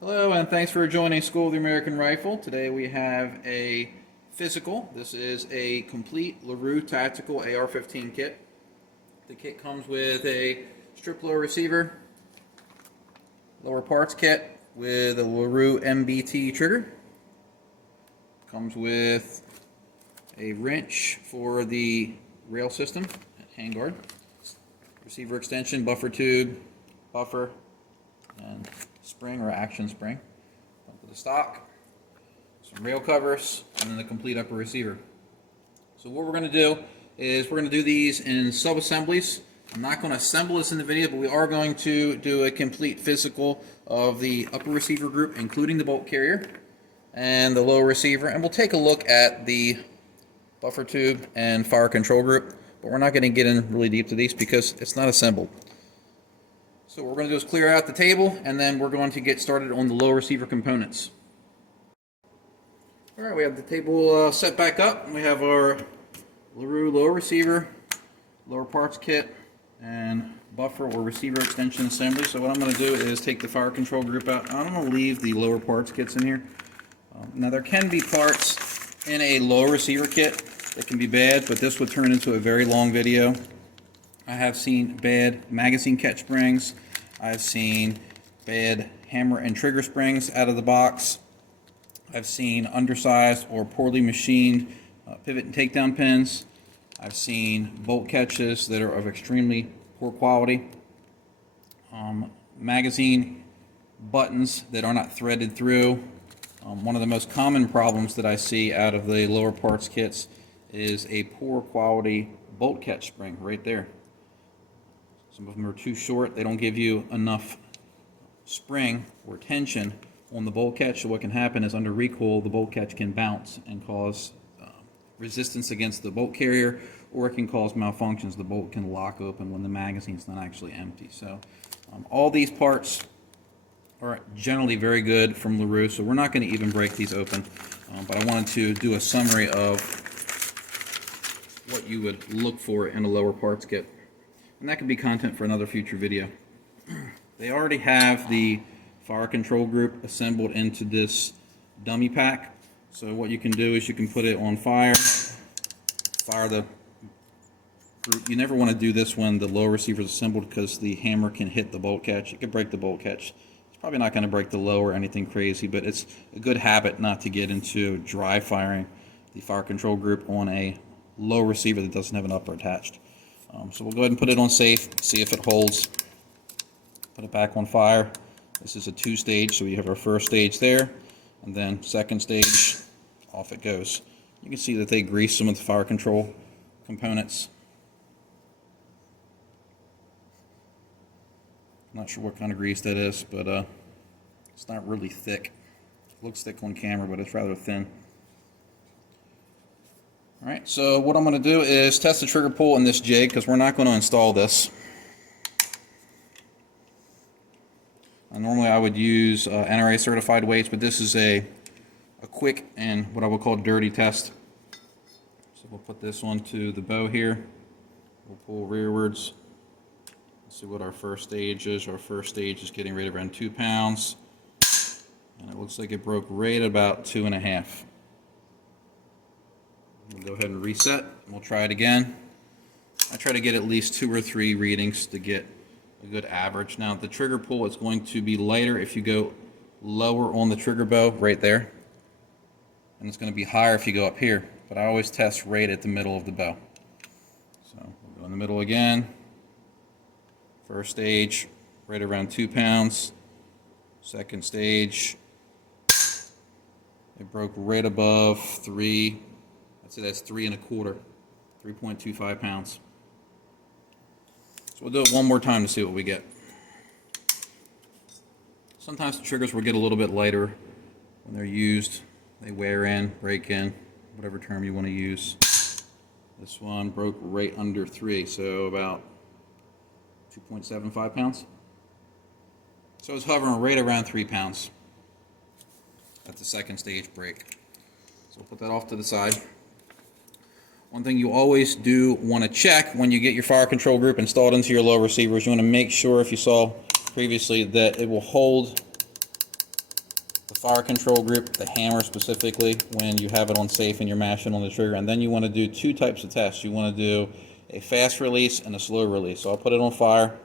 Hello, and thanks for joining School of the American Rifle. Today we have a physical. This is a complete LaRue tactical AR-15 kit. The kit comes with a strip lower receiver, lower parts kit with a LaRue MBT trigger. Comes with a wrench for the rail system, handguard, receiver extension, buffer tube, buffer, and spring or action spring. Up to the stock, some rail covers, and then the complete upper receiver. So what we're going to do is we're going to do these in sub-assemblies. I'm not going to assemble this in the video, but we are going to do a complete physical of the upper receiver group, including the bolt carrier and the lower receiver, and we'll take a look at the buffer tube and fire control group, but we're not going to get in really deep to these because it's not assembled. So what we're going to do is clear out the table, and then we're going to get started on the lower receiver components. Alright, we have the table set back up. We have our LaRue lower receiver, lower parts kit, and buffer or receiver extension assembly. So what I'm going to do is take the fire control group out. I'm going to leave the lower parts kits in here. Now there can be parts in a lower receiver kit that can be bad, but this would turn into a very long video. I have seen bad magazine catch springs. I've seen bad hammer and trigger springs out of the box. I've seen undersized or poorly machined pivot and takedown pins. I've seen bolt catches that are of extremely poor quality. Magazine buttons that are not threaded through. One of the most common problems that I see out of the lower parts kits is a poor quality bolt catch spring right there. Some of them are too short. They don't give you enough spring or tension on the bolt catch. So what can happen is under recoil, the bolt catch can bounce and cause resistance against the bolt carrier, or it can cause malfunctions. The bolt can lock open when the magazine's not actually empty. So all these parts are generally very good from LaRue, so we're not going to even break these open. But I wanted to do a summary of what you would look for in a lower parts kit. And that could be content for another future video. They already have the fire control group assembled into this dummy pack. So what you can do is you can put it on fire the group. You never want to do this when the lower receiver is assembled because the hammer can hit the bolt catch. It could break the bolt catch. It's probably not going to break the lower or anything crazy, but it's a good habit not to get into dry firing the fire control group on a low receiver that doesn't have an upper attached. So we'll go ahead and put it on safe, see if it holds. Put it back on fire. This is a two-stage, so we have our first stage there, and then second stage, off it goes. You can see that they grease some of the fire control components. Not sure what kind of grease that is, but it's not really thick. It looks thick on camera, but it's rather thin. Alright, so what I'm going to do is test the trigger pull in this jig because we're not going to install this. Normally I would use NRA certified weights, but this is a quick and what I would call dirty test. So we'll put this onto the bow here. We'll pull rearwards. Let's see what our first stage is. Our first stage is getting right around 2 pounds. And it looks like it broke right at about 2.5. We'll go ahead and reset. We'll try it again. I try to get at least 2 or 3 readings to get a good average. Now the trigger pull is going to be lighter if you go lower on the trigger bow right there, and it's going to be higher if you go up here, but I always test right at the middle of the bow. So we'll go in the middle again. First stage right around 2 pounds. Second stage it broke right above 3. I'd say that's 3 1/4, 3.25 pounds. So we'll do it one more time to see what we get. Sometimes the triggers will get a little bit lighter when they're used. They wear in, break in, whatever term you want to use. This one broke right under 3, so about 2.75 pounds. So it's hovering right around 3 pounds at the second stage break. So we'll put that off to the side. One thing you always do want to check when you get your fire control group installed into your low receivers, you want to make sure, if you saw previously, that it will hold fire control group, the hammer specifically, when you have it on safe and you're mashing on the trigger. And then you want to do two types of tests. You want to do a fast release and a slow release. So I'll put it on fire.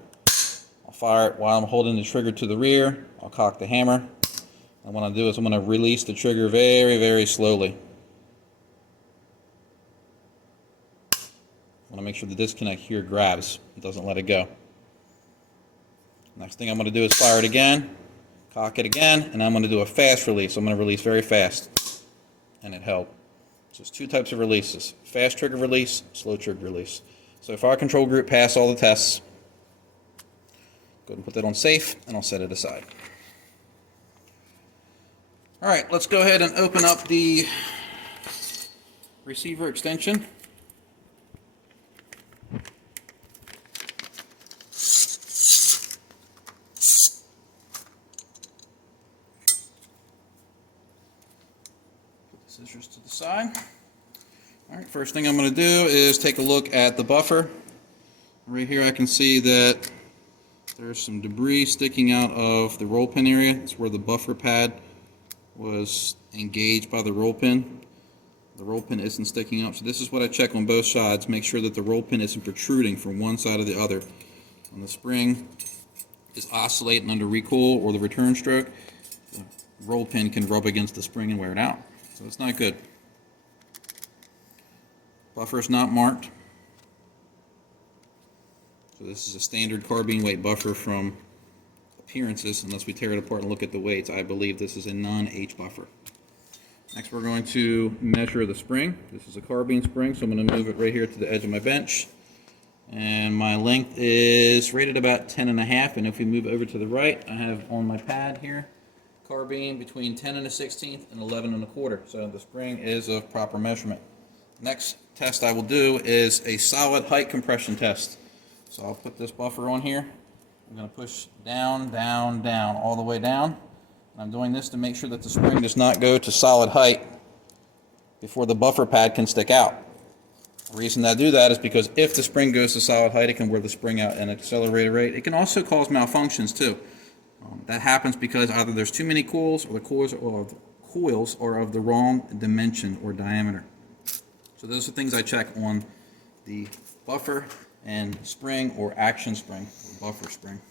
I'll fire it while I'm holding the trigger to the rear. I'll cock the hammer. And what I'll do is I'm going to release the trigger very, very slowly. I want to make sure the disconnect here grabs. It doesn't let it go. Next thing I'm going to do is fire it again, cock it again, and I'm going to do a fast release. I'm going to release very fast, and it held. So it's two types of releases: fast trigger release, slow trigger release. So fire control group passed all the tests. Go ahead and put that on safe, and I'll set it aside. All right, let's go ahead and open up the receiver extension. Scissors to the side. All right, first thing I'm going to do is take a look at the buffer. Right here I can see that there's some debris sticking out of the roll pin area. It's where the buffer pad was engaged by the roll pin. The roll pin isn't sticking up, so this is what I check on both sides. Make sure that the roll pin isn't protruding from one side or the other. When the spring is oscillating under recoil or the return stroke, the roll pin can rub against the spring and wear it out. So it's not good. Buffer is not marked. So this is a standard carbine weight buffer from appearances. Unless we tear it apart and look at the weights, I believe this is a non-H buffer. Next we're going to measure the spring. This is a carbine spring, so I'm going to move it right here to the edge of my bench. And my length is rated about 10.5, and if we move over to the right, I have on my pad here carbine between 10 1/16 and 11 1/4. So the spring is of proper measurement. Next test I will do is a solid height compression test. So I'll put this buffer on here. I'm going to push down, down, down, all the way down. And I'm doing this to make sure that the spring does not go to solid height before the buffer pad can stick out. The reason I do that is because if the spring goes to solid height, it can wear the spring out at an accelerated rate. It can also cause malfunctions too. That happens because either there's too many coils, or the coils are of the wrong dimension or diameter. So those are things I check on the buffer and spring or action spring, or buffer spring.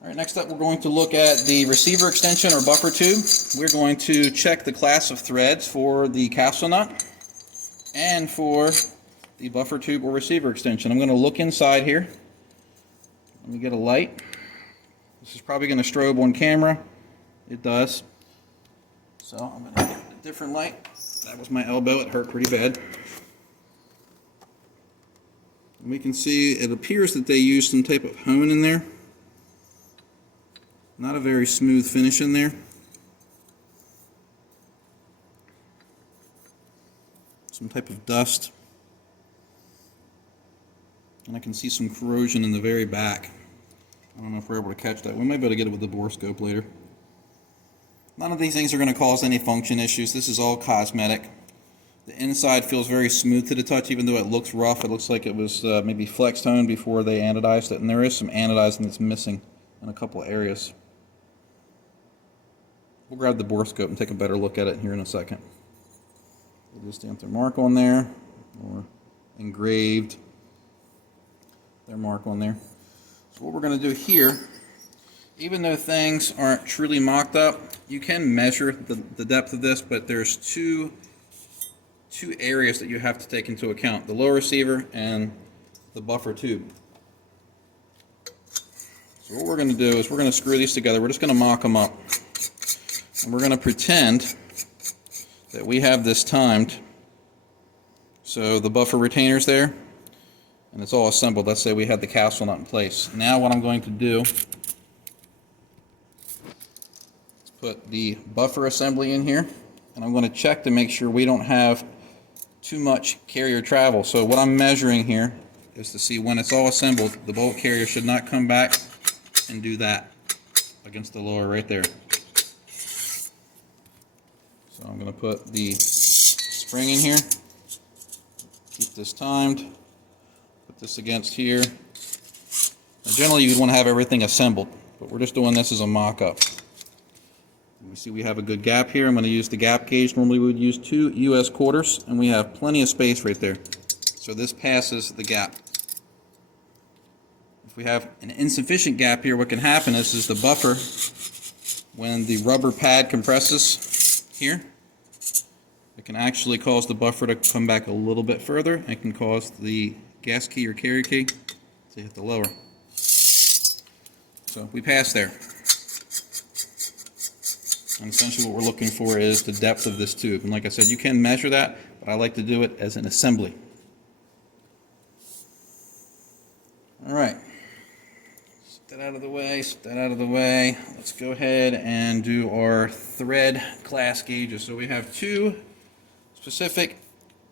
All right, next up we're going to look at the receiver extension or buffer tube. We're going to check the class of threads for the castle nut and for the buffer tube or receiver extension. I'm going to look inside here. Let me get a light. This is probably going to strobe on camera. It does. So I'm going to get a different light. That was my elbow. It hurt pretty bad. And we can see it appears that they used some type of hone in there. Not a very smooth finish in there. Some type of dust. And I can see some corrosion in the very back. I don't know if we're able to catch that. We might be able to get it with the borescope later. None of these things are going to cause any function issues. This is all cosmetic. The inside feels very smooth to the touch, even though it looks rough. It looks like it was maybe flex toned before they anodized it, and there is some anodizing that's missing in a couple of areas. We'll grab the borescope and take a better look at it here in a second. We'll just stamp their mark on there, or engraved their mark on there. So what we're going to do here, even though things aren't truly mocked up, you can measure the depth of this, but there's two areas that you have to take into account: the lower receiver and the buffer tube. So what we're going to do is we're going to screw these together. We're just going to mock them up, and we're going to pretend that we have this timed. So the buffer retainer's there, and it's all assembled. Let's say we had the castle nut in place. Now what I'm going to do is put the buffer assembly in here, and I'm going to check to make sure we don't have too much carrier travel. So what I'm measuring here is to see when it's all assembled, the bolt carrier should not come back and do that against the lower right there. So I'm going to put the spring in here, keep this timed, put this against here. Now generally you'd want to have everything assembled, but we're just doing this as a mock-up. We see we have a good gap here. I'm going to use the gap gauge. Normally we would use 2 US quarters, and we have plenty of space right there. So this passes the gap. If we have an insufficient gap here, what can happen is the buffer, when the rubber pad compresses here, it can actually cause the buffer to come back a little bit further. It can cause the gas key or carry key to hit the lower. So we pass there. And essentially what we're looking for is the depth of this tube. And like I said, you can measure that, but I like to do it as an assembly. All right. Set that out of the way, set that out of the way. Let's go ahead and do our thread class gauges. So we have 2 specific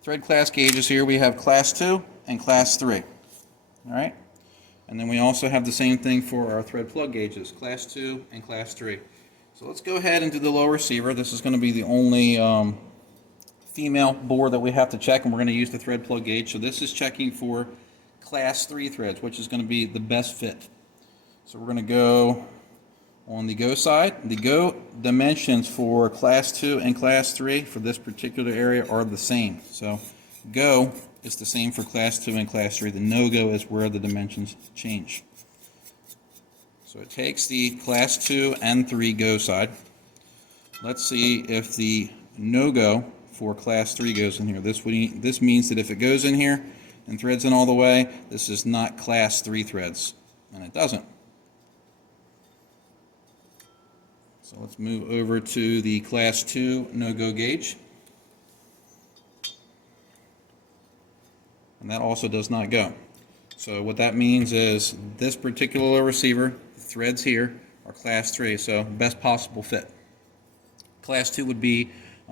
thread class gauges here. We have class 2 and class 3. All right. And then we also have the same thing for our thread plug gauges, class 2 and class 3. So let's go ahead and do the lower receiver. This is going to be the only female bore that we have to check, and we're going to use the thread plug gauge. So this is checking for class 3 threads, which is going to be the best fit. So we're going to go on the go side. The go dimensions for class 2 and class 3 for this particular area are the same. So go is the same for class 2 and class 3. The no-go is where the dimensions change. So it takes the class 2 and 3 go side. Let's see if the no-go for class 3 goes in here. This means that if it goes in here and threads in all the way, this is not class 3 threads, and it doesn't. So let's move over to the class 2 no-go gauge. And that also does not go. So what that means is this particular receiver, the threads here, are class 3, so best possible fit. Class 2 would be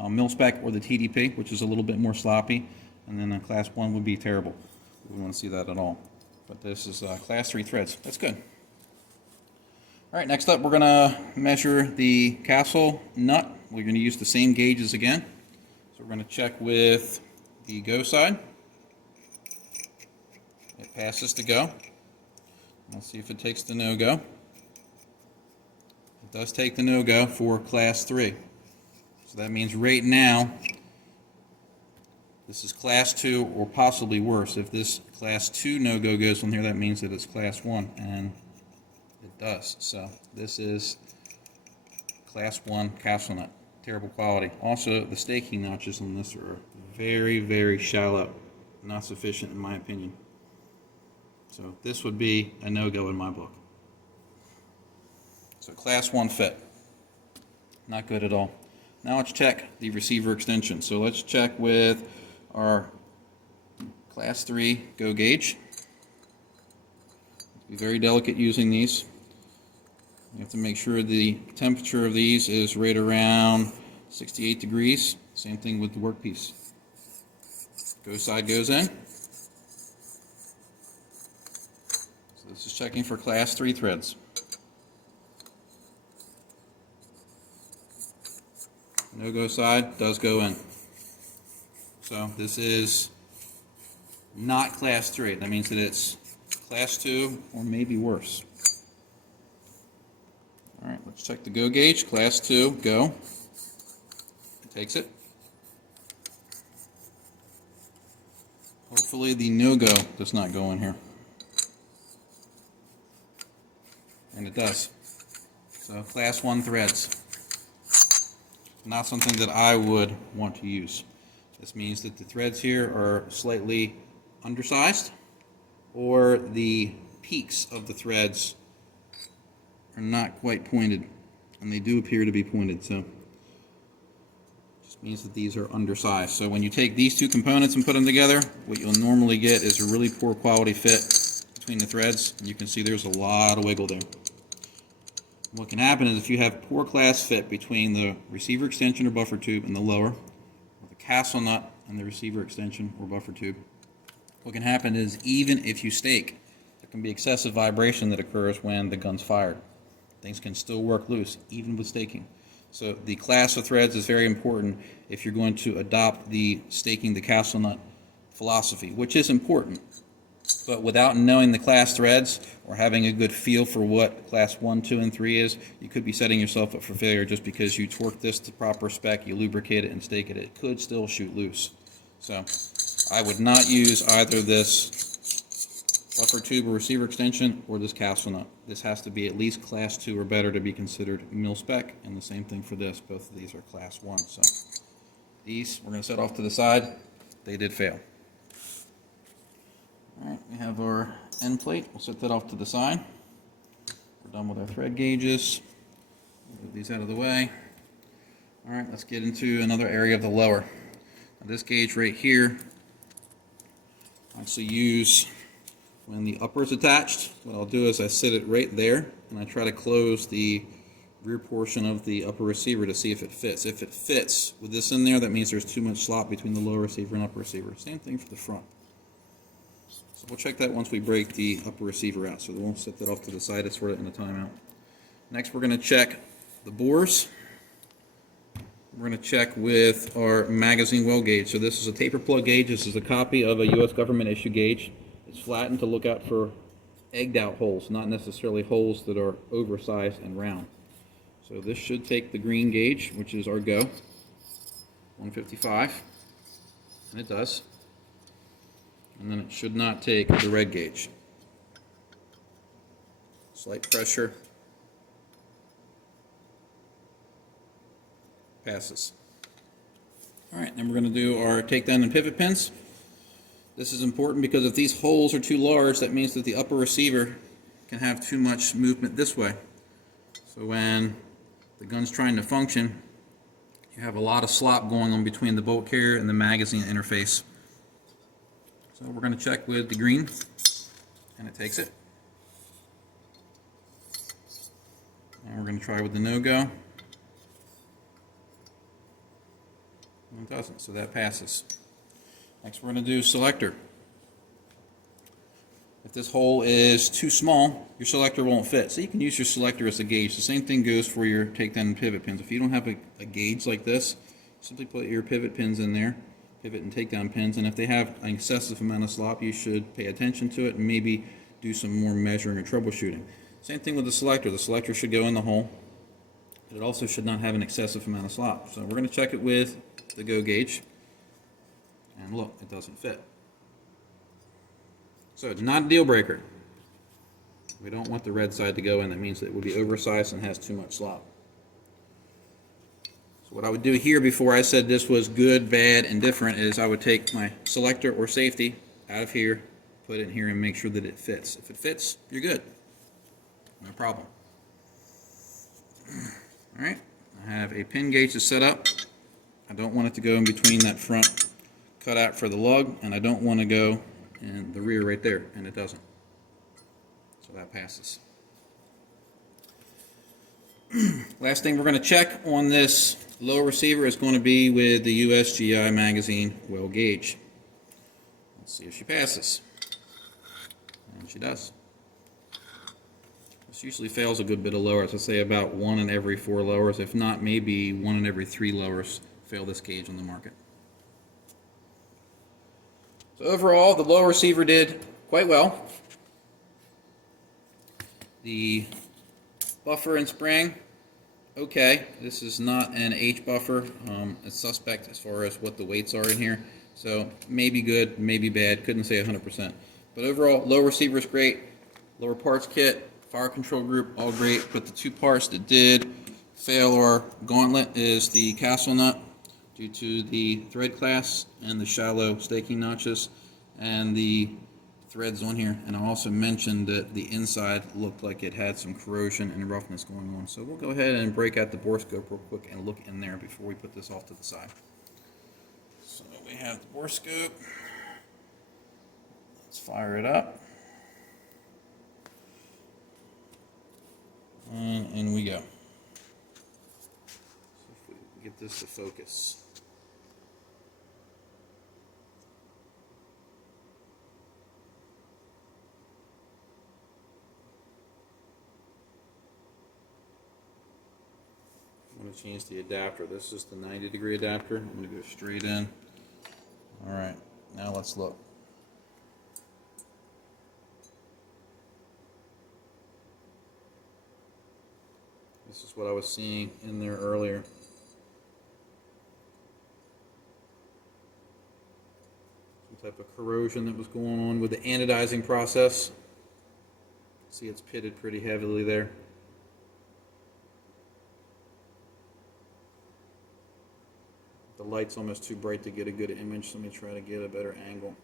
mil-spec or the TDP, which is a little bit more sloppy, and then class 1 would be terrible. We don't want to see that at all. But this is class 3 threads. That's good. All right, next up we're going to measure the castle nut. We're going to use the same gauges again. So we're going to check with the go side. It passes the go. Let's see if it takes the no-go. It does take the no-go for class 3. So that means right now this is class 2 or possibly worse. If this class 2 no-go goes on here, that means that it's class 1, and it does. So this is class 1 castle nut. Terrible quality. Also, the staking notches on this are very, very shallow. Not sufficient in my opinion. So this would be a no-go in my book. So class 1 fit. Not good at all. Now let's check the receiver extension. So let's check with our class 3 go gauge. Be very delicate using these. You have to make sure the temperature of these is right around 68 degrees. Same thing with the workpiece. Go side goes in. So this is checking for class 3 threads. No go side does go in. So this is not class 3. That means that it's class 2 or maybe worse. All right, let's check the go gauge. Class 2, go. It takes it. Hopefully the no-go does not go in here. And it does. So class 1 threads. Not something that I would want to use. This means that the threads here are slightly undersized, or the peaks of the threads are not quite pointed, and they do appear to be pointed, so it just means that these are undersized. So when you take these two components and put them together, what you'll normally get is a really poor quality fit between the threads, and you can see there's a lot of wiggle there. What can happen is if you have poor class fit between the receiver extension or buffer tube and the lower, or the castle nut and the receiver extension or buffer tube, what can happen is even if you stake, there can be excessive vibration that occurs when the gun's fired. Things can still work loose, even with staking. So the class of threads is very important if you're going to adopt the staking the castle nut philosophy, which is important. But without knowing the class threads or having a good feel for what class 1, 2, and 3 is, you could be setting yourself up for failure just because you torque this to proper spec, you lubricate it and stake it. It could still shoot loose. So I would not use either this buffer tube or receiver extension or this castle nut. This has to be at least class 2 or better to be considered mil spec, and the same thing for this. Both of these are class 1. So these we're going to set off to the side. They did fail. Alright, we have our end plate. We'll set that off to the side. We're done with our thread gauges. Move these out of the way. Alright, let's get into another area of the lower. Now this gauge right here, I actually use when the upper is attached. What I'll do is I sit it right there and I try to close the rear portion of the upper receiver to see if it fits. If it fits with this in there, that means there's too much slop between the lower receiver and upper receiver. Same thing for the front. So we'll check that once we break the upper receiver out. So we'll set that off to the side. It's sort of in a timeout. Next, we're going to check the bores. We're going to check with our magazine well gauge. So this is a taper plug gauge. This is a copy of a U.S. government issue gauge. It's flattened to look out for egged out holes, not necessarily holes that are oversized and round. So this should take the green gauge, which is our go, 155, and it does. And then it should not take the red gauge. Slight pressure. Passes. Alright, then we're going to do our takedown and pivot pins. This is important because if these holes are too large, that means that the upper receiver can have too much movement this way. So when the gun's trying to function, you have a lot of slop going on between the bolt carrier and the magazine interface. So we're going to check with the green, and it takes it. And we're going to try with the no-go. And it doesn't, so that passes. Next we're going to do selector. If this hole is too small, your selector won't fit. So you can use your selector as a gauge. The same thing goes for your takedown and pivot pins. If you don't have a gauge like this, simply put your pivot pins in there. Pivot and takedown pins, and if they have an excessive amount of slop, you should pay attention to it and maybe do some more measuring or troubleshooting. Same thing with the selector. The selector should go in the hole, but it also should not have an excessive amount of slop. So we're going to check it with the go gauge, and look, it doesn't fit. So it's not a deal breaker. We don't want the red side to go in. That means that it would be oversized and has too much slop. So what I would do here before I said this was good, bad, and different is I would take my selector or safety out of here, put it in here, and make sure that it fits. If it fits, you're good. No problem. Alright, I have a pin gauge to set up. I don't want it to go in between that front cutout for the lug, and I don't want to go in the rear right there, and it doesn't. So that passes. Last thing we're going to check on this lower receiver is going to be with the USGI magazine well gauge. Let's see if she passes. And she does. This usually fails a good bit of lowers. I'd say about 1 in every 4 lowers. If not, maybe 1 in every 3 lowers fail this gauge on the market. So overall, the lower receiver did quite well. The buffer and spring, okay. This is not an H buffer. It's suspect as far as what the weights are in here. So maybe good, maybe bad. Couldn't say 100%. But overall, low receiver is great. Lower parts kit, fire control group, all great. But the 2 parts that did fail our gauntlet is the castle nut due to the thread class and the shallow staking notches and the threads on here. And I also mentioned that the inside looked like it had some corrosion and roughness going on. So we'll go ahead and break out the bore scope real quick and look in there before we put this off to the side. So we have the bore scope. Let's fire it up. And in we go. So if we get this to focus. I'm going to change the adapter. This is the 90-degree adapter. I'm going to go straight in. Alright, now let's look. This is what I was seeing in there earlier. Some type of corrosion that was going on with the anodizing process. See, it's pitted pretty heavily there. The light's almost too bright to get a good image, so let me try to get a better angle.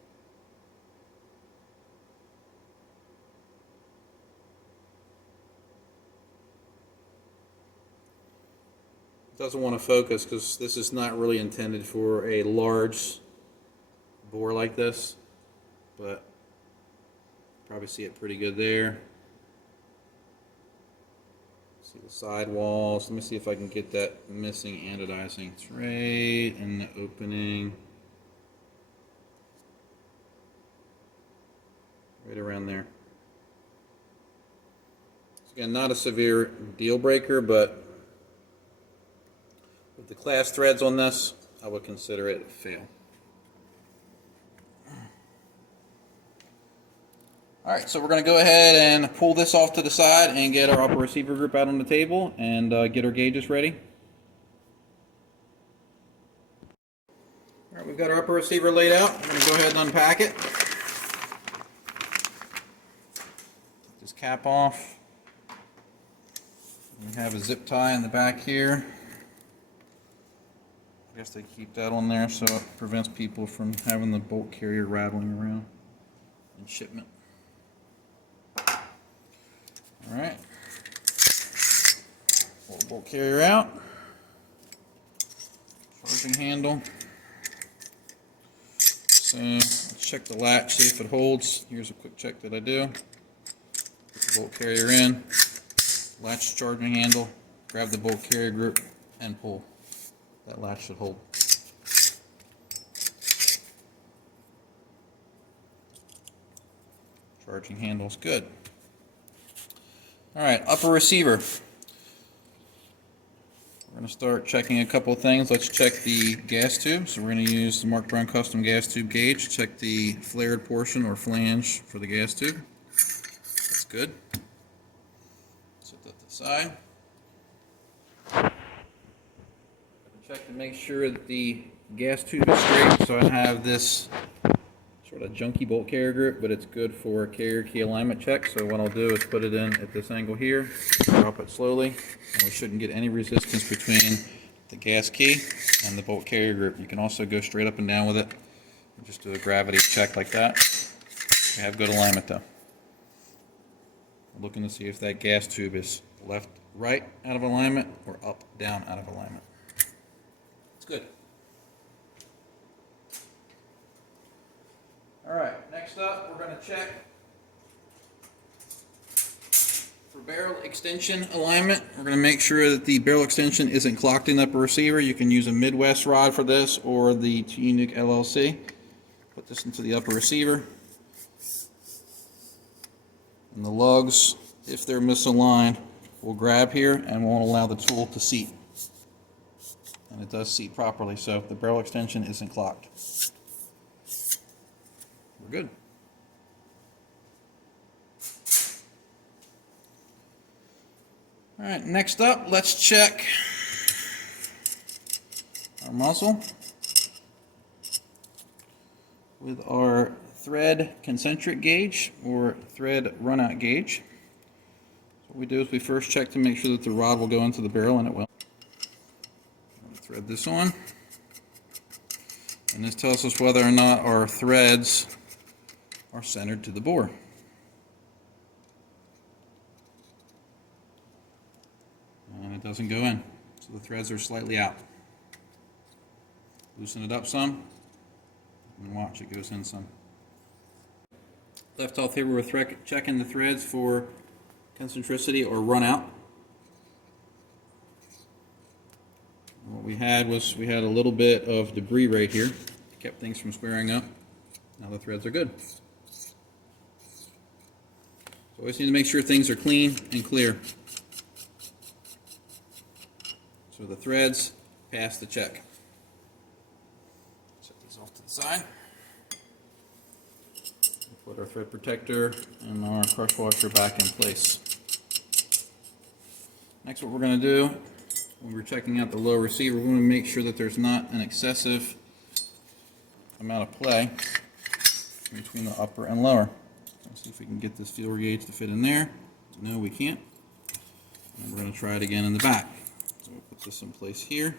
It doesn't want to focus because this is not really intended for a large bore like this, but probably see it pretty good there. See the side walls. Let me see if I can get that missing anodizing. It's right in the opening. Right around there. So again, not a severe deal breaker, but with the class threads on this, I would consider it a fail. Alright, so we're going to go ahead and pull this off to the side and get our upper receiver group out on the table and get our gauges ready. Alright, we've got our upper receiver laid out. We're going to go ahead and unpack it. Take this cap off. We have a zip tie in the back here. I guess they keep that on there so it prevents people from having the bolt carrier rattling around in shipment. Alright, pull the bolt carrier out, charging handle. So let's check the latch, see if it holds. Here's a quick check that I do. Put the bolt carrier in, latch charging handle, grab the bolt carrier group and pull. That latch should hold. Charging handle's good. Alright, upper receiver. We're going to start checking a couple of things. Let's check the gas tube. So we're going to use the Mark Brown custom gas tube gauge. Check the flared portion or flange for the gas tube. That's good. Set that to the side. Check to make sure that the gas tube is straight. So I have this sort of junky bolt carrier group, but it's good for carrier key alignment check. So what I'll do is put it in at this angle here, drop it slowly, and we shouldn't get any resistance between the gas key and the bolt carrier group. You can also go straight up and down with it and just do a gravity check like that. We have good alignment though. We're looking to see if that gas tube is left, right out of alignment or up, down out of alignment. It's good. Alright, next up we're going to check for barrel extension alignment. We're going to make sure that the barrel extension isn't clocked in the upper receiver. You can use a Midwest rod for this or the T-Unique LLC. Put this into the upper receiver. And the lugs, if they're misaligned, will grab here and won't allow the tool to seat. And it does seat properly, so the barrel extension isn't clocked. We're good. All right, next up, let's check our muzzle with our thread concentric gauge or thread runout gauge. So what we do is we first check to make sure that the rod will go into the barrel, and it will. Thread this on, and this tells us whether or not our threads are centered to the bore. And it doesn't go in, so the threads are slightly out. Loosen it up some, and watch, it goes in some. Left off here, we're checking the threads for concentricity or run out. What we had was we had a little bit of debris right here, kept things from squaring up. Now the threads are good. So always need to make sure things are clean and clear. So the threads pass the check. Set these off to the side. Put our thread protector and our crush washer back in place. Next, what we're going to do when we're checking out the lower receiver, we're going to make sure that there's not an excessive amount of play between the upper and lower. Let's see if we can get this feeler gauge to fit in there. No, we can't. And we're going to try it again in the back. So we'll put this in place here.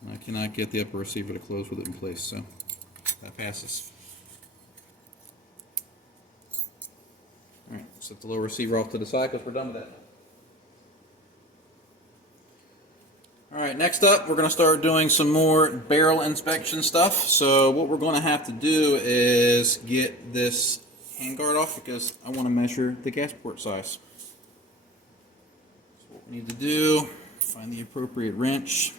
And I cannot get the upper receiver to close with it in place, so that passes. Alright, set the lower receiver off to the side because we're done with that. Alright, next up we're going to start doing some more barrel inspection stuff. So what we're going to have to do is get this handguard off because I want to measure the gas port size. So what we need to do, find the appropriate wrench.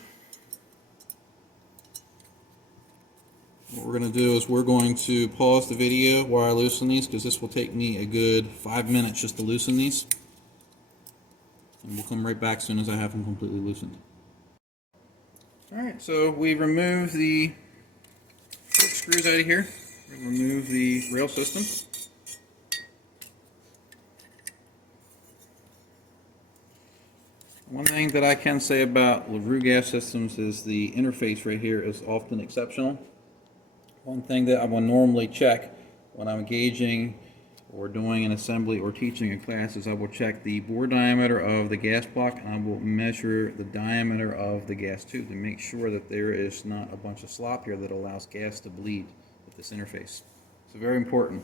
What we're going to do is we're going to pause the video while I loosen these because this will take me a good 5 minutes just to loosen these. And we'll come right back as soon as I have them completely loosened. Alright, so we remove the torque screws out of here. We remove the rail system. One thing that I can say about LaRue gas systems is the interface right here is often exceptional. One thing that I will normally check when I'm gauging or doing an assembly or teaching a class is I will check the bore diameter of the gas block and I will measure the diameter of the gas tube to make sure that there is not a bunch of slop here that allows gas to bleed with this interface. So very important.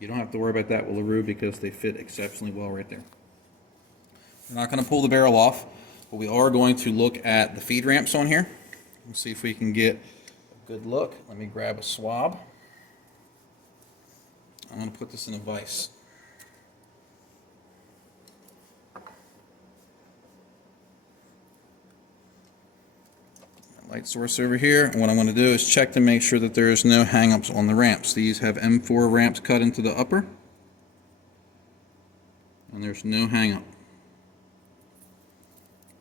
You don't have to worry about that with LaRue because they fit exceptionally well right there. We're not going to pull the barrel off, but we are going to look at the feed ramps on here. We'll see if we can get a good look. Let me grab a swab. I'm going to put this in a vise. Light source over here, and what I'm going to do is check to make sure that there is no hang-ups on the ramps. These have M4 ramps cut into the upper, and there's no hang-up.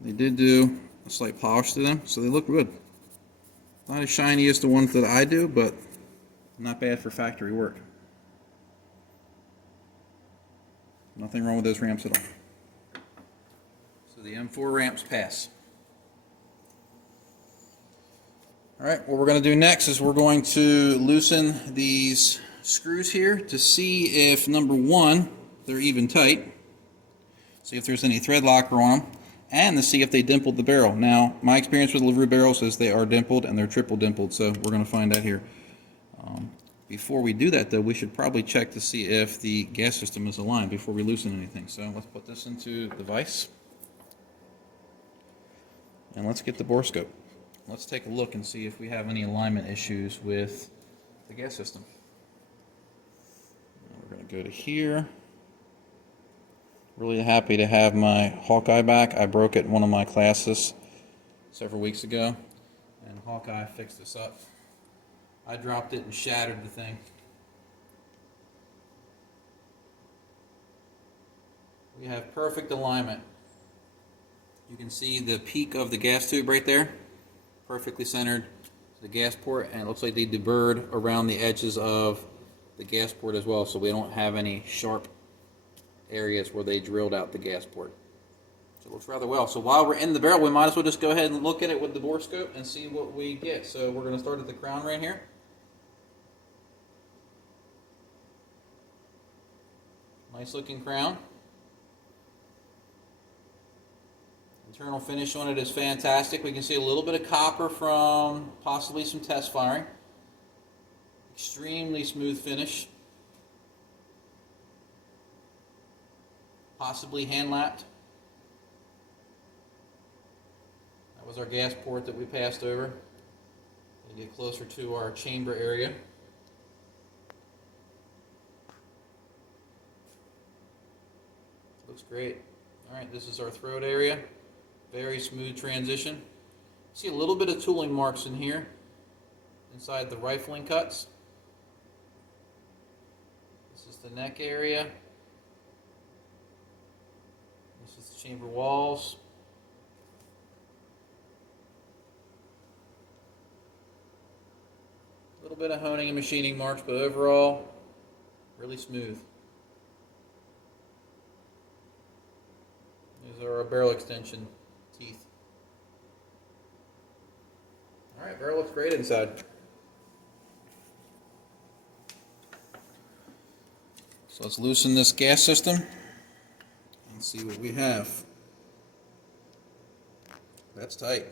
They did do a slight polish to them, so they look good. Not as shiny as the ones that I do, but not bad for factory work. Nothing wrong with those ramps at all. So the M4 ramps pass. Alright, what we're going to do next is we're going to loosen these screws here to see if, number one, they're even tight. See if there's any thread locker on them. And to see if they dimpled the barrel. Now, my experience with LaRue barrels is they are dimpled and they're triple dimpled, so we're going to find out here. Before we do that, though, we should probably check to see if the gas system is aligned before we loosen anything. So let's put this into the vise. And let's get the bore scope. Let's take a look and see if we have any alignment issues with the gas system. We're going to go to here. Really happy to have my Hawkeye back. I broke it in one of my classes several weeks ago, and Hawkeye fixed this up. I dropped it and shattered the thing. We have perfect alignment. You can see the peak of the gas tube right there, perfectly centered to the gas port, and it looks like they deburred around the edges of the gas port as well, so we don't have any sharp areas where they drilled out the gas port. So it looks rather well. So while we're in the barrel, we might as well just go ahead and look at it with the bore scope and see what we get. So we're going to start at the crown right here. Nice looking crown. Internal finish on it is fantastic. We can see a little bit of copper from possibly some test firing. Extremely smooth finish. Possibly hand lapped. That was our gas port that we passed over. We'll get closer to our chamber area. Looks great. Alright, this is our throat area. Very smooth transition. See a little bit of tooling marks in here inside the rifling cuts. This is the neck area. This is the chamber walls. A little bit of honing and machining marks, but overall, really smooth. These are our barrel extension teeth. Alright, barrel looks great inside. So let's loosen this gas system and see what we have. That's tight.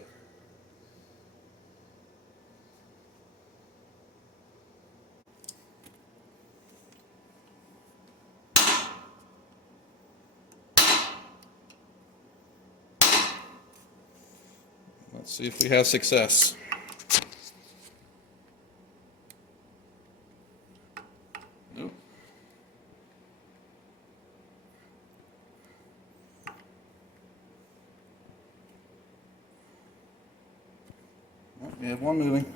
Let's see if we have success. Nope. Well, we have one moving.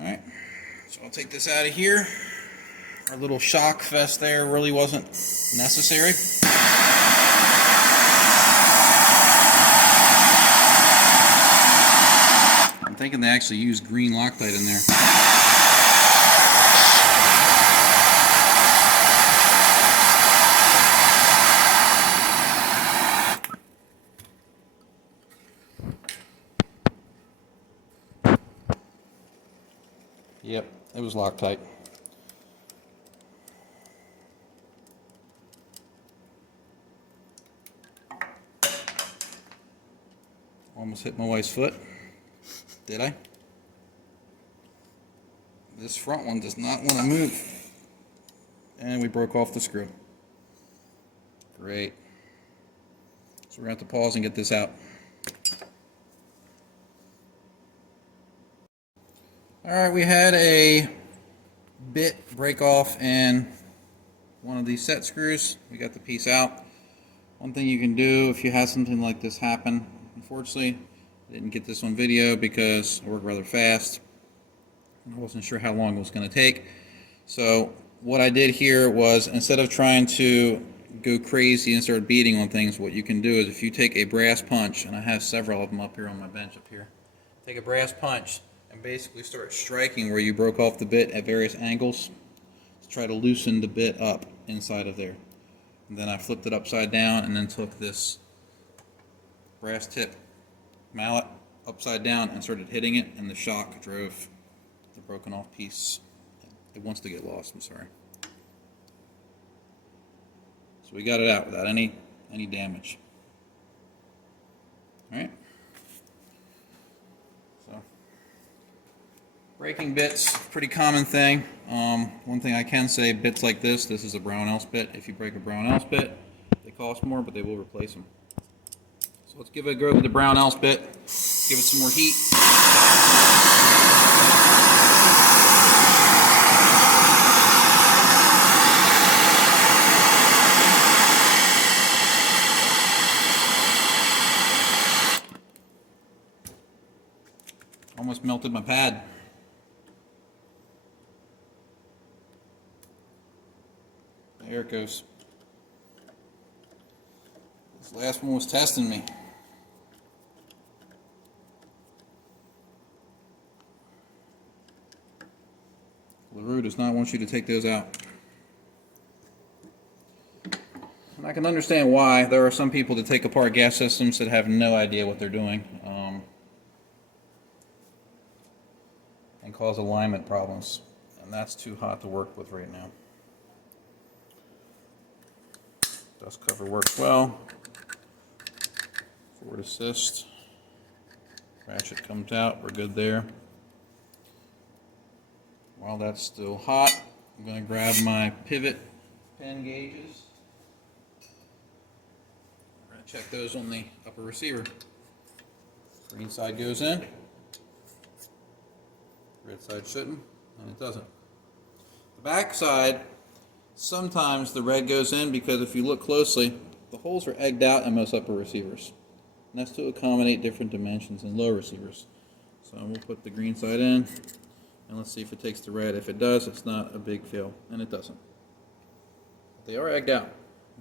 Alright, so I'll take this out of here. Our little shock fest there really wasn't necessary. I'm thinking they actually used green Loctite in there. Yep, it was Loctite. Almost hit my wife's foot. Did I? This front one does not want to move. And we broke off the screw. Great. So we're going to have to pause and get this out. Alright, we had a bit break off in one of these set screws. We got the piece out. One thing you can do if you have something like this happen, unfortunately, I didn't get this on video because I work rather fast. I wasn't sure how long it was going to take. So what I did here was, instead of trying to go crazy and start beating on things, what you can do is if you take a brass punch, and I have several of them up here on my bench up here, take a brass punch and basically start striking where you broke off the bit at various angles to try to loosen the bit up inside of there. And then I flipped it upside down and then took this brass tip mallet upside down and started hitting it, and the shock drove the broken off piece. It wants to get lost, I'm sorry. So we got it out without any damage. Alright. So breaking bits, pretty common thing. One thing I can say, bits like this is a Brownells bit. If you break a Brownells bit, they cost more, but they will replace them. So let's give it a go with the Brownells bit. Give it some more heat. Almost melted my pad. There it goes. This last one was testing me. LaRue does not want you to take those out. And I can understand why. There are some people that take apart gas systems that have no idea what they're doing. And cause alignment problems, and that's too hot to work with right now. Dust cover works well. Forward assist. Ratchet comes out, we're good there. While that's still hot, I'm going to grab my pivot pin gauges. I'm going to check those on the upper receiver. Green side goes in. Red side shouldn't, and it doesn't. The back side, sometimes the red goes in because if you look closely, the holes are egged out in most upper receivers. And that's to accommodate different dimensions in low receivers. So we'll put the green side in, and let's see if it takes the red. If it does, it's not a big fail, and it doesn't. They are egged out.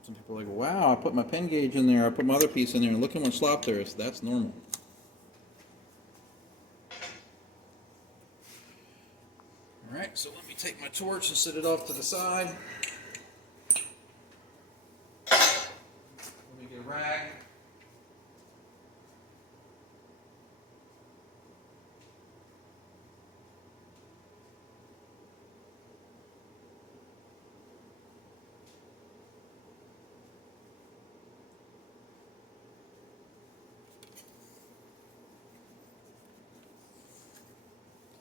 Some people are like, wow, I put my pin gauge in there, I put my other piece in there, and look how much slop there is. That's normal. Alright, so let me take my torch and set it off to the side. Let me get a rag.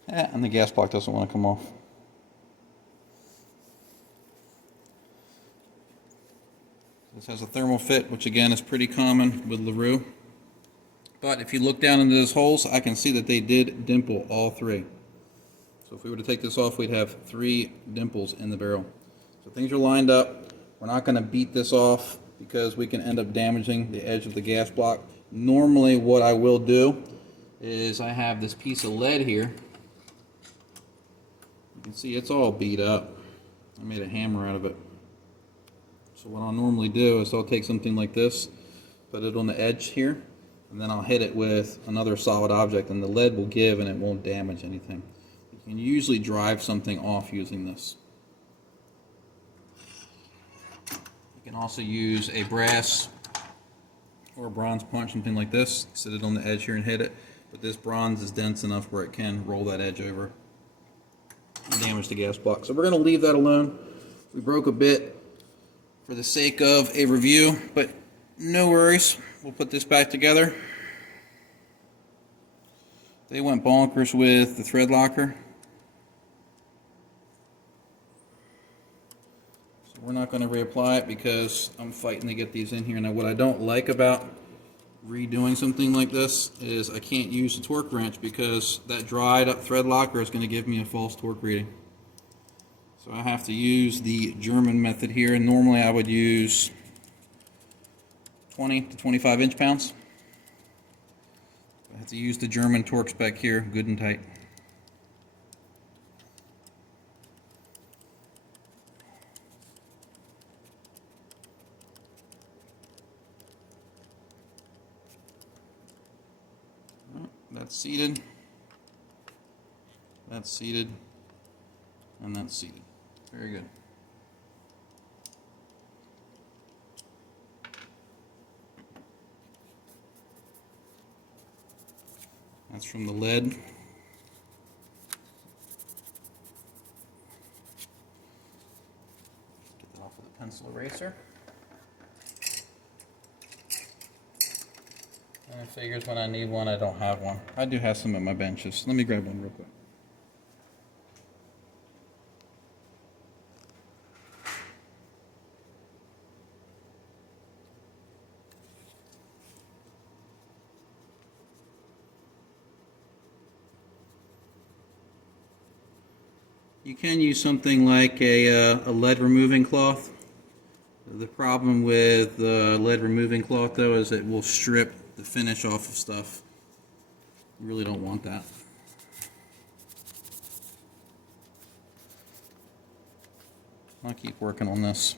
And the gas block doesn't want to come off. This has a thermal fit, which again is pretty common with LaRue. But if you look down into those holes, I can see that they did dimple all three. So if we were to take this off, we'd have 3 dimples in the barrel. So things are lined up. We're not going to beat this off because we can end up damaging the edge of the gas block. Normally what I will do is I have this piece of lead here. You can see it's all beat up. I made a hammer out of it. So what I'll normally do is I'll take something like this, put it on the edge here, and then I'll hit it with another solid object, and the lead will give and it won't damage anything. You can usually drive something off using this. You can also use a brass or a bronze punch, something like this. Sit it on the edge here and hit it, but this bronze is dense enough where it can roll that edge over and damage the gas block. So we're going to leave that alone. We broke a bit for the sake of a review, but no worries. We'll put this back together. They went bonkers with the thread locker. So we're not going to reapply it because I'm fighting to get these in here. Now what I don't like about redoing something like this is I can't use the torque wrench because that dried up thread locker is going to give me a false torque reading. So I have to use the German method here, and normally I would use 20 to 25 inch-pounds. I have to use the German torque spec here, good and tight. That's seated, and that's seated. Very good. That's from the lead. Get that off with a pencil eraser. And it figures when I need one, I don't have one. I do have some at my benches. Let me grab one real quick. You can use something like a lead removing cloth. The problem with lead removing cloth though is it will strip the finish off of stuff. You really don't want that. I'll keep working on this.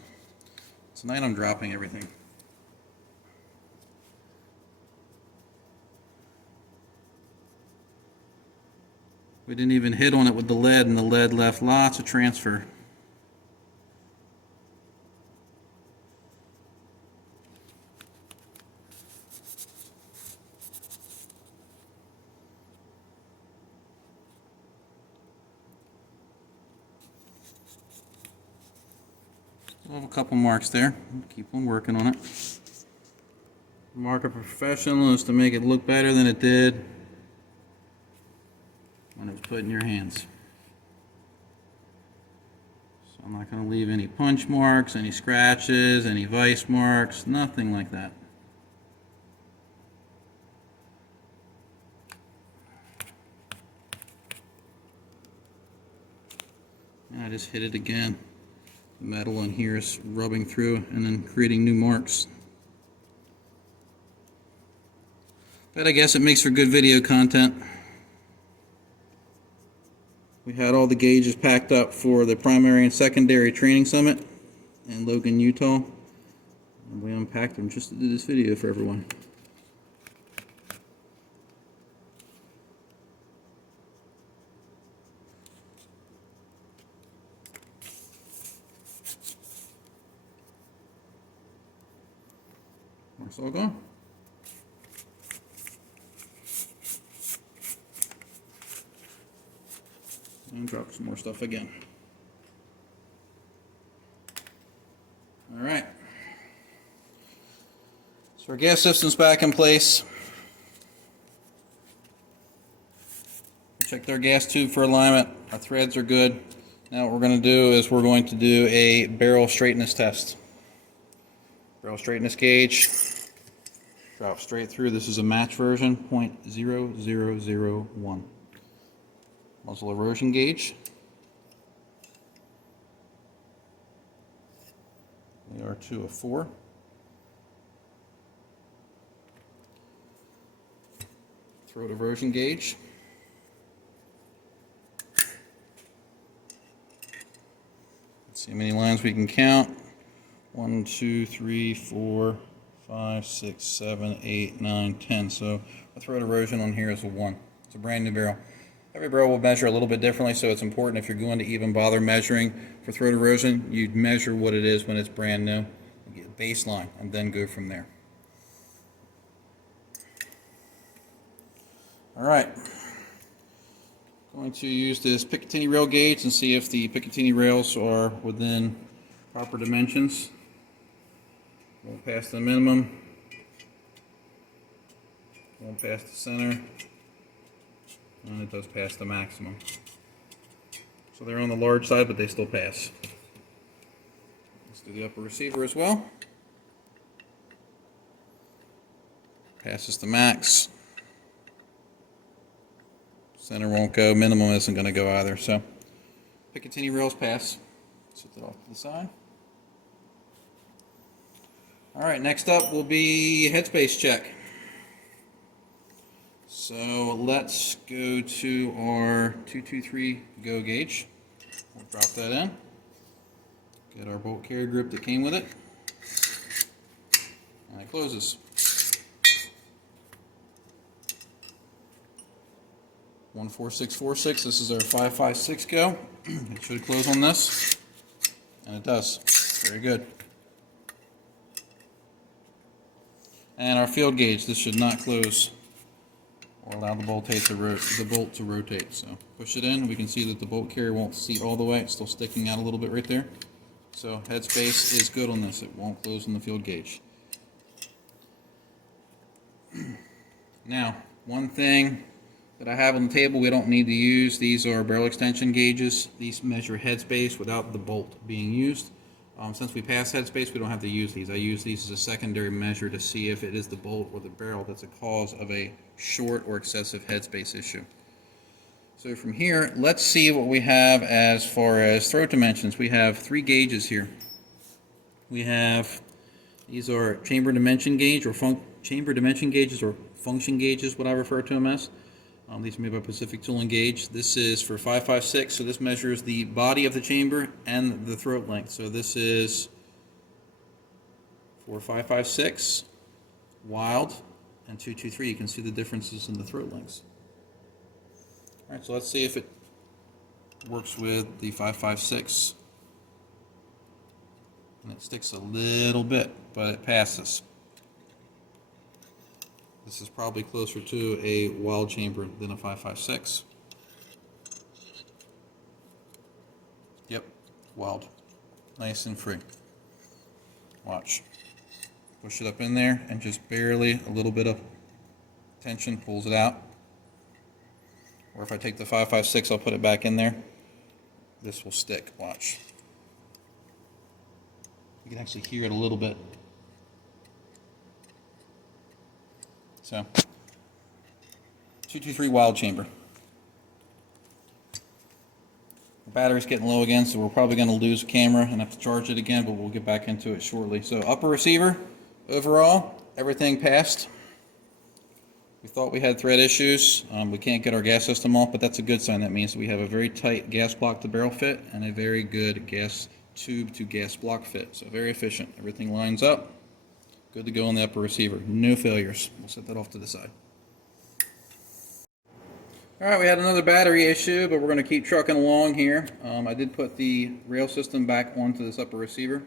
Tonight I'm dropping everything. We didn't even hit on it with the lead, and the lead left lots of transfer. We'll have a couple marks there. Keep on working on it. Mark a professional is to make it look better than it did when it was put in your hands. So I'm not going to leave any punch marks, any scratches, any vice marks, nothing like that. And I just hit it again. The metal in here is rubbing through and then creating new marks. But I guess it makes for good video content. We had all the gauges packed up for the primary and secondary training summit, in Logan, Utah. And we unpacked them just to do this video for everyone. It's all gone. And drop some more stuff again. All right. So our gas system's back in place. Checked our gas tube for alignment. Our threads are good. Now what we're going to do is we're going to do a barrel straightness test. Barrel straightness gauge. Drop straight through. This is a match version, 0.0001. Muzzle erosion gauge. We are to a 4. Throat erosion gauge. Let's see how many lines we can count. 1, 2, 3, 4, 5, 6, 7, 8, 9, 10. So our throat erosion on here is a 1. It's a brand new barrel. Every barrel will measure a little bit differently, so it's important if you're going to even bother measuring for throat erosion, you'd measure what it is when it's brand new, get a baseline, and then go from there. All right. Going to use this Picatinny rail gauge and see if the Picatinny rails are within proper dimensions. Won't pass the minimum. Won't pass the center. And it does pass the maximum. So they're on the large side, but they still pass. Let's do the upper receiver as well. Passes the max. Center won't go. Minimum isn't going to go either. So Picatinny rails pass. Set that off to the side. All right, next up will be Headspace check. So let's go to our 223 go gauge. We'll drop that in. Get our bolt carrier grip that came with it. And it closes. 14646. This is our 556 go. It should close on this. And it does. Very good. And our field gauge, this should not close or allow the bolt to rotate. So push it in. We can see that the bolt carrier won't seat all the way. It's still sticking out a little bit right there. So Headspace is good on this. It won't close on the field gauge. Now, one thing that I have on the table we don't need to use. These are barrel extension gauges. These measure headspace without the bolt being used. Since we passed Headspace, we don't have to use these. I use these as a secondary measure to see if it is the bolt or the barrel that's a cause of a short or excessive headspace issue. So from here, let's see what we have as far as throat dimensions. We have 3 gauges here. We have, these are chamber dimension gauge or chamber dimension gauges or function gauges, what I refer to them as. These are made by Pacific Tool and Gauge. This is for 556, so this measures the body of the chamber and the throat length. So this is for 556, wild, and 223. You can see the differences in the throat lengths. All right, so let's see if it works with the 556. And it sticks a little bit, but it passes. This is probably closer to a wild chamber than a 556. Yep, wild. Nice and free. Watch. Push it up in there and just barely a little bit of tension pulls it out. Or if I take the 556, I'll put it back in there. This will stick. Watch. You can actually hear it a little bit. So, 223 wild chamber. The battery's getting low again, so we're probably going to lose the camera and have to charge it again, but we'll get back into it shortly. So, upper receiver, overall, everything passed. We thought we had thread issues. We can't get our gas system off, but that's a good sign. That means we have a very tight gas block to barrel fit and a very good gas tube to gas block fit. So very efficient. Everything lines up. Good to go on the upper receiver. No failures. We'll set that off to the side. Alright, we had another battery issue, but we're going to keep trucking along here. I did put the rail system back onto this upper receiver.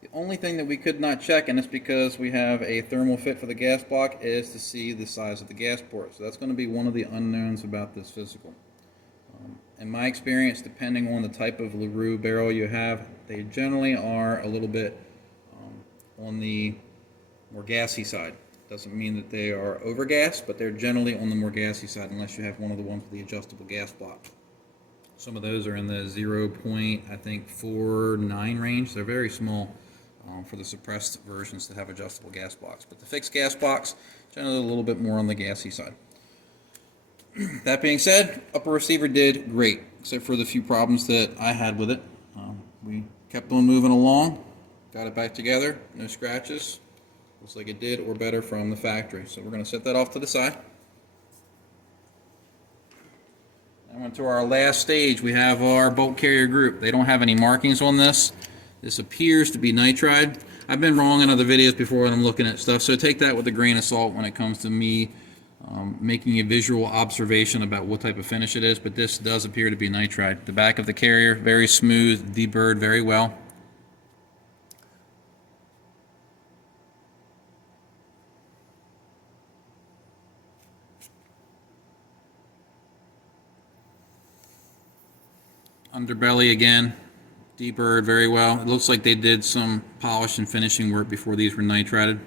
The only thing that we could not check, and it's because we have a thermal fit for the gas block, is to see the size of the gas port. So that's going to be one of the unknowns about this physical. In my experience, depending on the type of LaRue barrel you have, they generally are a little bit on the more gassy side. Doesn't mean that they are over gas, but they're generally on the more gassy side unless you have one of the ones with the adjustable gas block. Some of those are in the 0.49 range. They're very small for the suppressed versions that have adjustable gas blocks. But the fixed gas blocks, generally a little bit more on the gassy side. That being said, upper receiver did great, except for the few problems that I had with it. We kept on moving along, got it back together, no scratches. Looks like it did, or better, from the factory. So we're going to set that off to the side. Now on to our last stage. We have our bolt carrier group. They don't have any markings on this. This appears to be nitride. I've been wrong in other videos before when I'm looking at stuff, so take that with a grain of salt when it comes to me making a visual observation about what type of finish it is, but this does appear to be nitride. The back of the carrier, very smooth, deburred very well. Underbelly again, deburred very well. It looks like they did some polish and finishing work before these were nitrided.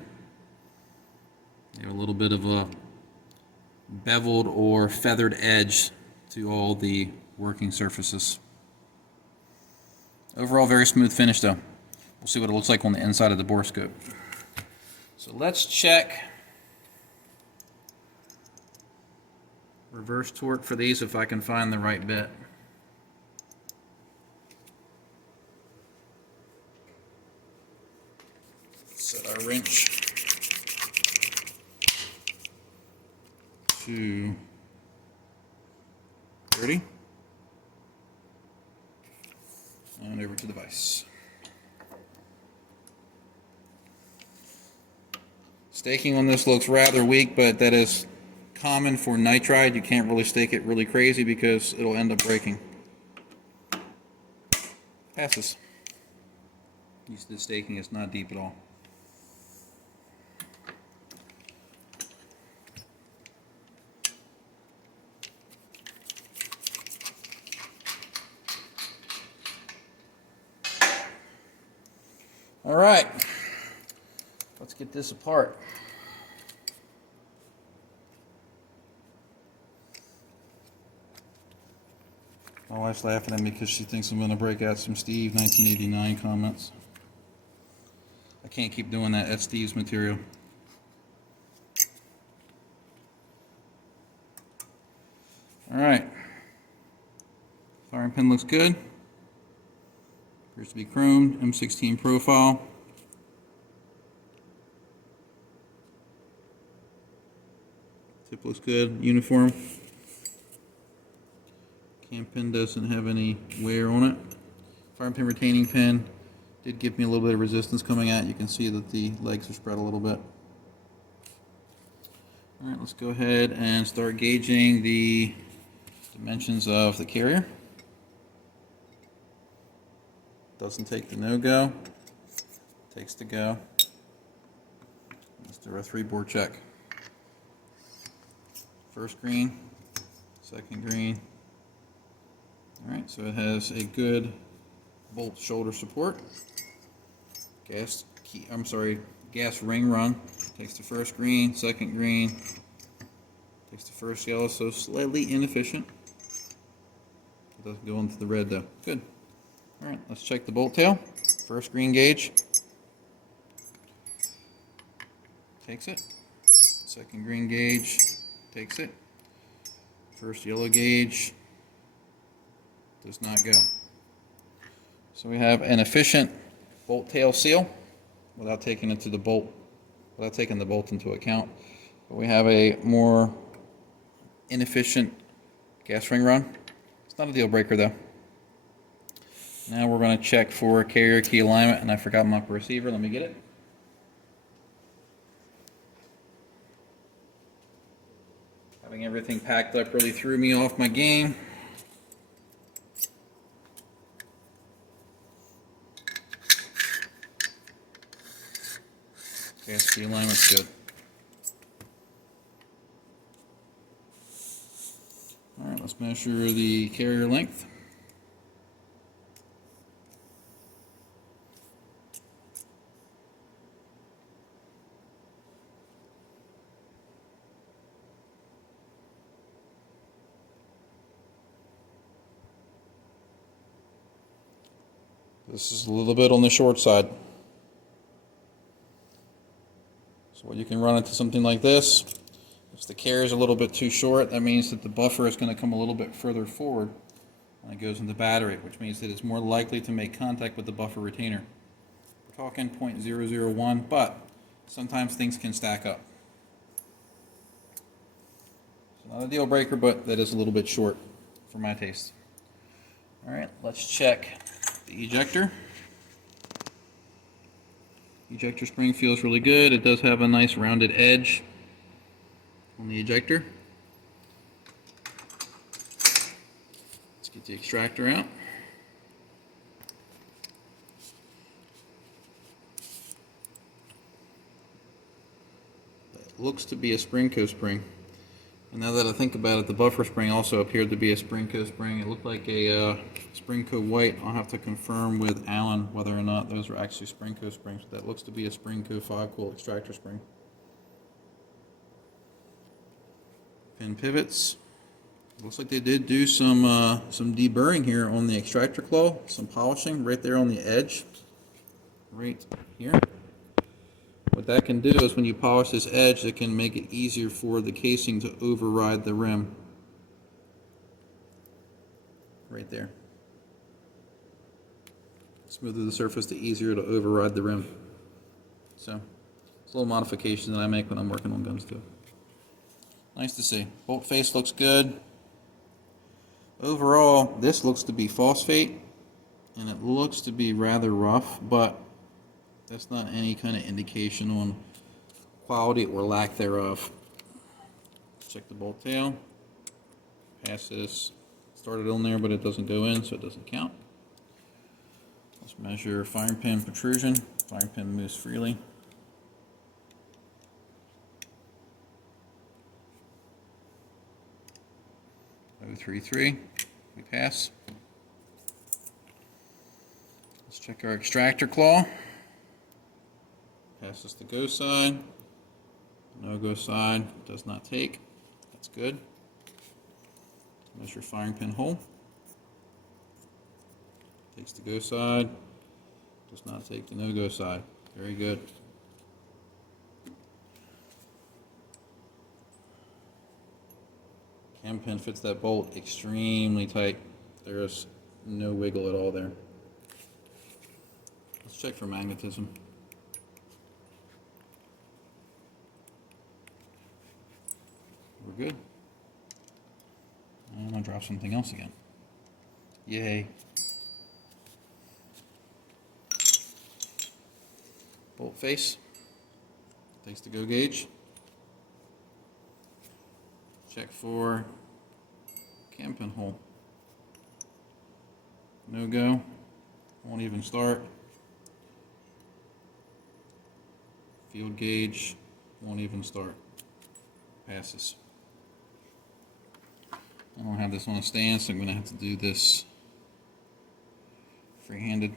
They have a little bit of a beveled or feathered edge to all the working surfaces. Overall, very smooth finish though. We'll see what it looks like on the inside of the bore scope. So let's check reverse torque for these if I can find the right bit. Set our wrench to 30 and over to the vise. Staking on this looks rather weak, but that is common for nitride. You can't really stake it really crazy because it'll end up breaking. Passes. The staking is not deep at all. All right, let's get this apart. My wife's laughing at me because she thinks I'm going to break out some Steve 1989 comments. I can't keep doing that. That's Steve's material. All right, firing pin looks good. Appears to be chromed, M16 profile. Tip looks good, uniform. Cam pin doesn't have any wear on it. Firing pin retaining pin did give me a little bit of resistance coming out. You can see that the legs are spread a little bit. All right, let's go ahead and start gauging the dimensions of the carrier. Doesn't take the no-go, takes the go. Let's do our 3-bore check. First green, second green. All right, so it has a good bolt shoulder support. Gas ring run. Takes the first green, second green. Takes the first yellow, so slightly inefficient. It doesn't go into the red though. Good. All right, let's check the bolt tail. First green gauge. Takes it. Second green gauge. Takes it. First yellow gauge. Does not go. So we have an efficient bolt tail seal without taking the bolt into account. But we have a more inefficient gas ring run. It's not a deal breaker though. Now we're going to check for carrier key alignment, and I forgot my receiver. Let me get it. Having everything packed up really threw me off my game. Okay, key alignment's good. Alright, let's measure the carrier length. This is a little bit on the short side. So what you can run into something like this, if the carrier is a little bit too short, that means that the buffer is going to come a little bit further forward when it goes into battery, which means that it's more likely to make contact with the buffer retainer. We're talking 0.001, but sometimes things can stack up. It's not a deal breaker, but that is a little bit short for my taste. Alright, let's check the ejector. Ejector spring feels really good. It does have a nice rounded edge on the ejector. Let's get the extractor out. That looks to be a Spring-Co spring. And now that I think about it, the buffer spring also appeared to be a Spring-Co spring. It looked like a Spring-Co white. I'll have to confirm with Alan whether or not those are actually Spring-Co springs. That looks to be a Spring-Co 5-coil extractor spring. Pin pivots. Looks like they did do some deburring here on the extractor claw. Some polishing right there on the edge. Right here. What that can do is when you polish this edge, it can make it easier for the casing to override the rim. Right there. Smoother the surface, the easier to override the rim. So, it's a little modification that I make when I'm working on guns too. Nice to see. Bolt face looks good. Overall, this looks to be phosphate, and it looks to be rather rough, but that's not any kind of indication on quality or lack thereof. Check the bolt tail. Pass this. Started on there, but it doesn't go in, so it doesn't count. Let's measure firing pin protrusion. Firing pin moves freely. .033. We pass. Let's check our extractor claw. Passes the go side. No go side. Does not take. That's good. Measure firing pin hole. Takes the go side. Does not take the no go side. Very good. Cam pin fits that bolt extremely tight. There is no wiggle at all there. Let's check for magnetism. We're good. And I'll drop something else again. Yay. Bolt face. Takes the go gauge. Check for cam pin hole. No go. Won't even start. Field gauge. Won't even start. Passes. I don't have this on a stand, so I'm going to have to do this free-handed.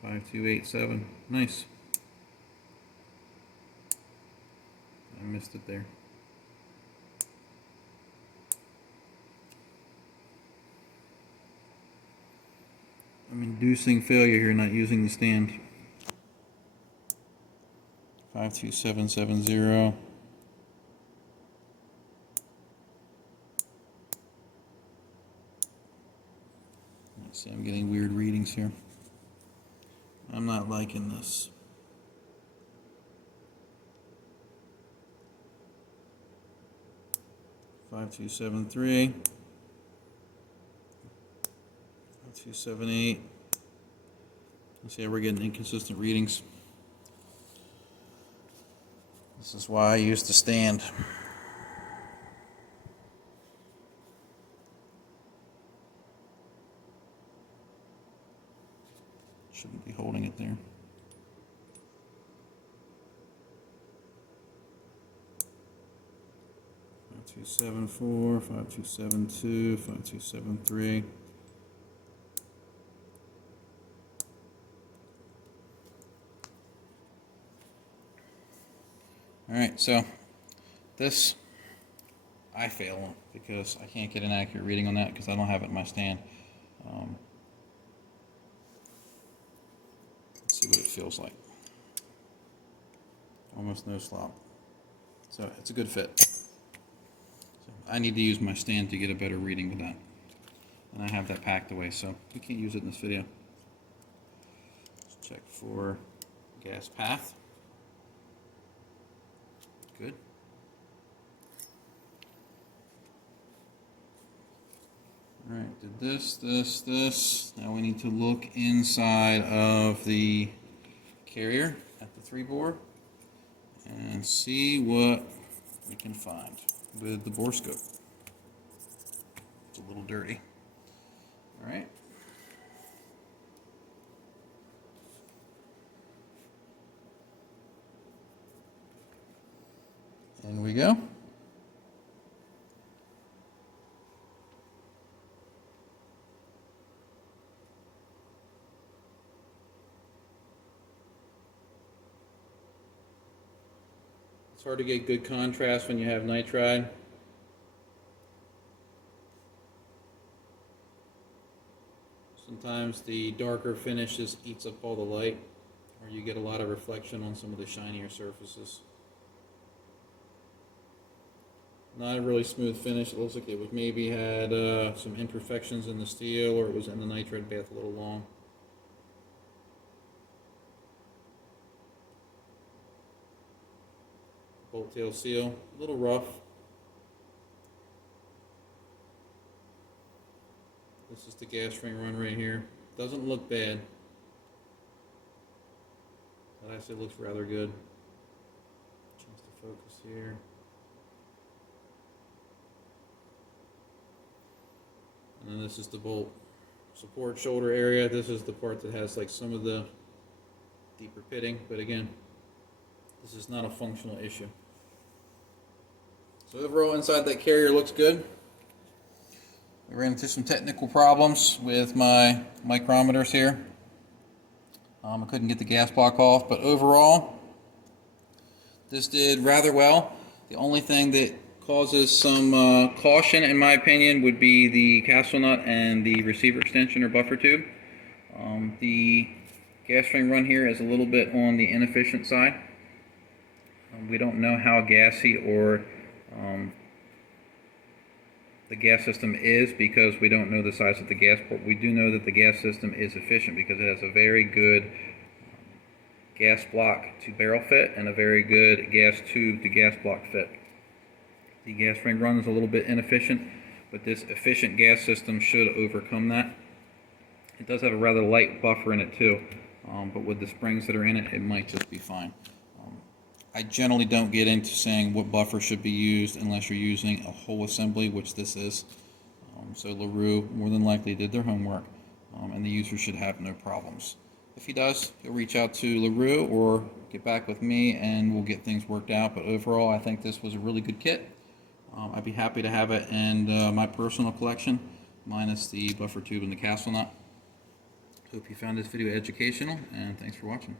Five, 2, 8, 7. Nice. I missed it there. I'm inducing failure here, not using the stand. 52770. Let's see, I'm getting weird readings here. I'm not liking this. 5273, 5278. Let's see how we're getting inconsistent readings. This is why I use the stand. Shouldn't be holding it there. Five, 5274, 5272, 5273. Alright, so this I fail on because I can't get an accurate reading on that because I don't have it in my stand. Let's see what it feels like. Almost no slop. So it's a good fit. So I need to use my stand to get a better reading with that. And I have that packed away, so we can't use it in this video. Let's check for gas path. Good. Alright, did this. Now we need to look inside of the carrier at the 3-bore and see what we can find with the bore scope. It's a little dirty. Alright. In we go. It's hard to get good contrast when you have nitride. Sometimes the darker finish just eats up all the light, or you get a lot of reflection on some of the shinier surfaces. Not a really smooth finish. It looks like it was maybe had some imperfections in the steel, or it was in the nitride bath a little long. Bolt tail seal, a little rough. This is the gas ring run right here. Doesn't look bad. That actually looks rather good. Change the focus here. And then this is the bolt support shoulder area. This is the part that has like some of the deeper pitting, but again, this is not a functional issue. So overall inside that carrier looks good. I ran into some technical problems with my micrometers here. I couldn't get the gas block off, but overall this did rather well. The only thing that causes some caution, in my opinion, would be the castle nut and the receiver extension or buffer tube. The gas string run here is a little bit on the inefficient side. We don't know how gassy or the gas system is because we don't know the size of the gas port. We do know that the gas system is efficient because it has a very good gas block to barrel fit and a very good gas tube to gas block fit. The gas ring run is a little bit inefficient, but this efficient gas system should overcome that. It does have a rather light buffer in it too, but with the springs that are in it, it might just be fine. I generally don't get into saying what buffer should be used unless you're using a whole assembly, which this is. So LaRue more than likely did their homework, and the user should have no problems. If he does, he'll reach out to LaRue or get back with me and we'll get things worked out. But overall, I think this was a really good kit. I'd be happy to have it in my personal collection, minus the buffer tube and the castle nut. Hope you found this video educational, and thanks for watching.